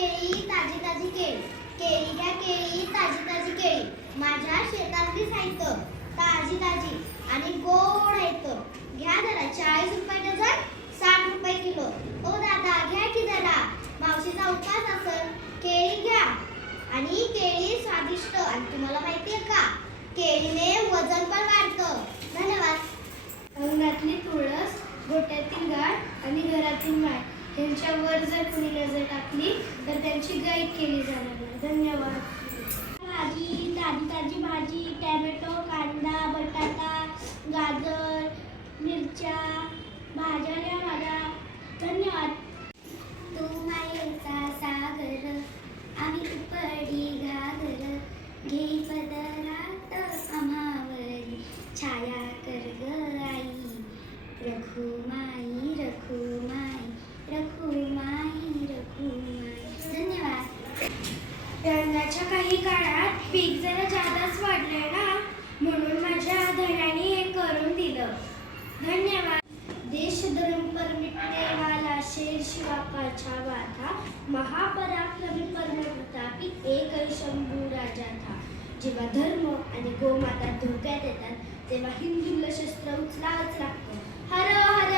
केळी ताजी ताजी केळी, केळी घ्या केळी ताजी ताजी केळी, माझ्या शेतातली साहित्य ताजी ताजी आणि गोड आहेत. घ्या जरा 40 रुपये डझन, 60 रुपये किलो. ओ दादा घ्या की जरा, मावशीचा उपवास असेल. केळी घ्या आणि केळी स्वादिष्ट. आणि तुम्हाला माहितीये का, केळीने वजन पण वाढतं. धन्यवाद. अंगातली तुळस, गोट्यातील गाळ आणि घरातील माय यांच्यावर जर कुणी नजर टाकली तर त्यांची गाईड केली जाणार नाही. धन्यवाद. भाजी ताजी ताजी भाजी, टॅमॅटो, कांदा, बटाटा, गाजर, मिरच्या, भाज्या घ्या माझ्या. धन्यवाद. तू मायेचा सागर, आम्ही उपडी घागर, घे पदरात आम्हावरी छाया कर ग आई. रखुमाई रखुमाई रखुमाई रखुमाई. धन्यवाद. यंदाच्या काही काळात पीक जरा जादाच वाढलंय ना, म्हणून माझ्या धन्याने हे करून दिलं. धन्यवाद. देश धर्म परमिटणे वाला शेर शिवापाचा वाथा, महापराक्रमी परम प्रतापी एक शंभू राजा था. जेव्हा धर्म आणि गोमाता धोक्यात येतात तेव्हा हिंदूला शस्त्र उचलावंच लागतं. हर हर